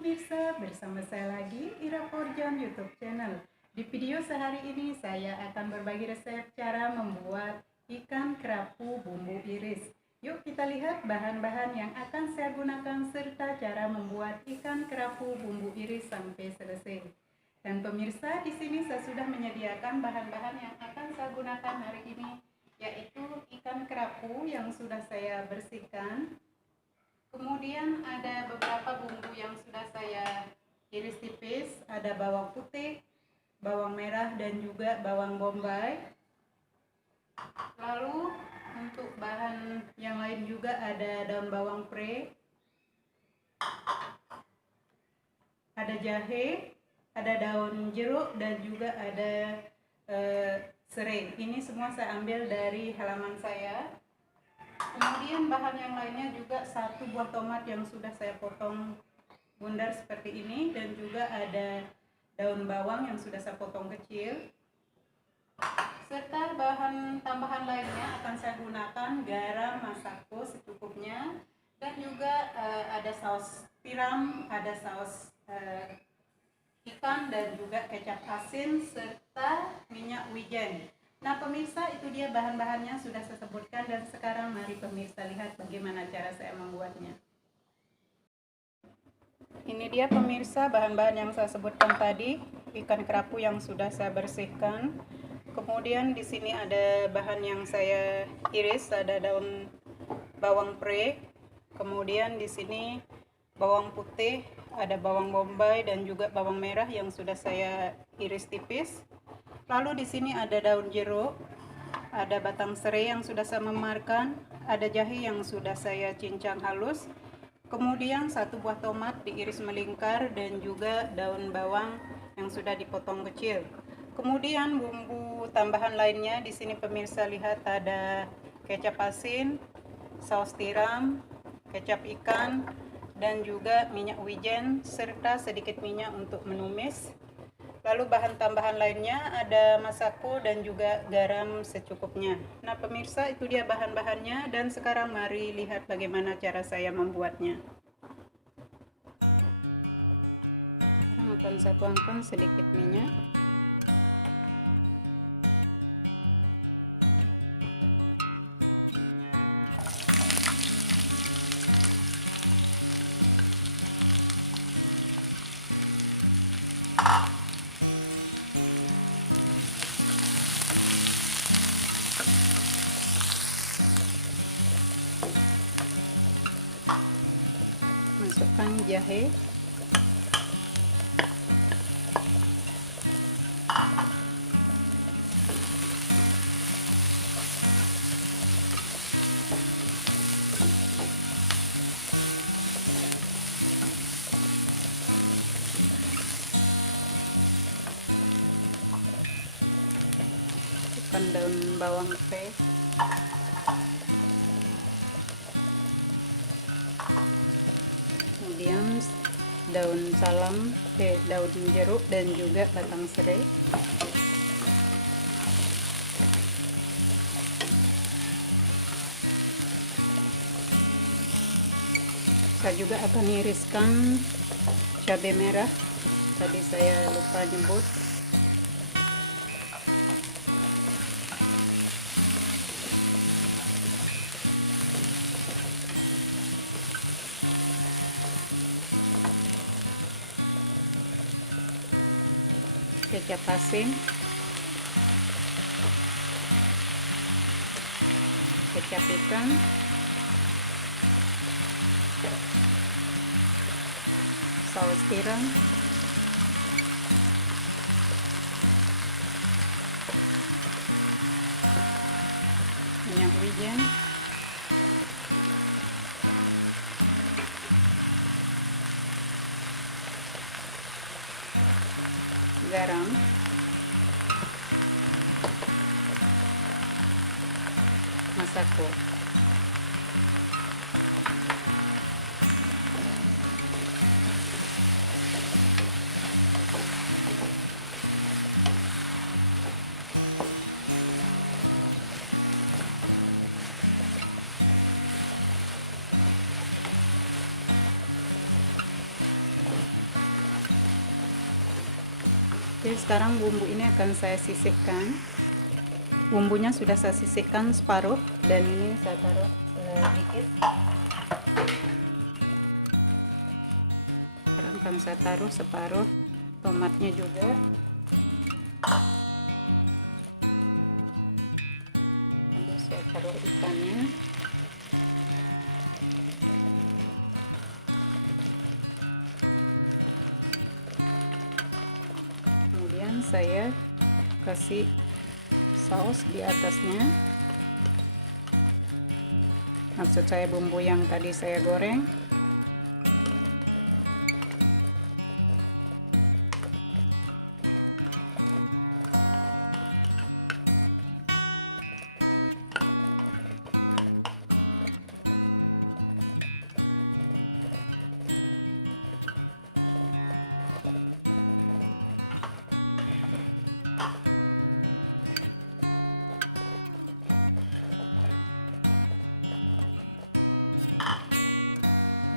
pemirsa, bersama saya lagi Ira Porjan YouTube channel. Di video sehari ini saya akan berbagi resep cara membuat ikan kerapu bumbu iris. Yuk kita lihat bahan-bahan yang akan saya gunakan serta cara membuat ikan kerapu bumbu iris sampai selesai. Dan pemirsa, di sini saya sudah menyediakan bahan-bahan yang akan saya gunakan hari ini, yaitu ikan kerapu yang sudah saya bersihkan. Kemudian ada beberapa bumbu yang sudah saya iris tipis, ada bawang putih, bawang merah, dan juga bawang bombay. Lalu untuk bahan yang lain juga ada daun bawang pre, ada jahe, ada daun jeruk, dan juga ada serai. Ini semua saya ambil dari halaman saya. Kemudian bahan yang lainnya juga satu buah tomat yang sudah saya potong bundar seperti ini, dan juga ada daun bawang yang sudah saya potong kecil, serta bahan tambahan lainnya akan saya gunakan garam masako secukupnya, dan juga ada saus tiram, ada saus ikan, dan juga kecap asin serta minyak wijen. Nah pemirsa, itu dia bahan-bahannya sudah saya sebutkan, dan sekarang mari pemirsa lihat bagaimana cara saya membuatnya. Ini dia pemirsa bahan-bahan yang saya sebutkan tadi, ikan kerapu yang sudah saya bersihkan. Kemudian di sini ada bahan yang saya iris, ada daun bawang pre, kemudian di sini bawang putih, ada bawang bombay dan juga bawang merah yang sudah saya iris tipis. Lalu di sini ada daun jeruk, ada batang serai yang sudah saya memarkan, ada jahe yang sudah saya cincang halus, kemudian satu buah tomat diiris melingkar, dan juga daun bawang yang sudah dipotong kecil. Kemudian bumbu tambahan lainnya di sini pemirsa lihat ada kecap asin, saus tiram, kecap ikan, dan juga minyak wijen serta sedikit minyak untuk menumis. Lalu bahan tambahan lainnya ada masako dan juga garam secukupnya. Nah pemirsa, itu dia bahan-bahannya, dan sekarang mari lihat bagaimana cara saya membuatnya. Sekarang akan saya tuangkan sedikit minyak. Masukkan jahe, masukkan daun bawang pre, kemudian daun salam, daun jeruk, dan juga batang serai. Saya juga akan iriskan cabai merah, tadi saya lupa nyebut. Kecap asin, kecap ikan, saus tiram, minyak wijen, garam, masako. Oke, sekarang bumbu ini akan saya sisihkan. Bumbunya sudah saya sisihkan separuh, dan ini saya taruh sedikit. Sekarang akan saya taruh separuh tomatnya juga. Lalu saya taruh ikannya. Kemudian saya kasih saus di atasnya, maksud saya bumbu yang tadi saya goreng.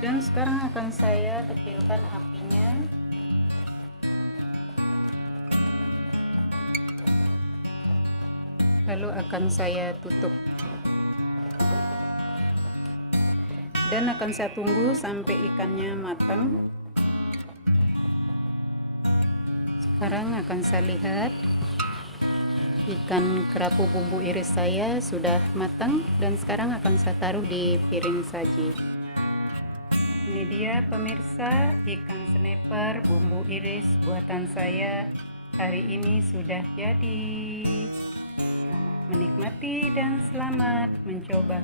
Dan sekarang akan saya kecilkan apinya. Lalu akan saya tutup. Dan akan saya tunggu sampai ikannya matang. Sekarang akan saya lihat ikan kerapu bumbu iris saya sudah matang, dan sekarang akan saya taruh di piring saji. Ini dia pemirsa, ikan snapper bumbu iris buatan saya hari ini sudah jadi. Selamat menikmati dan selamat mencoba.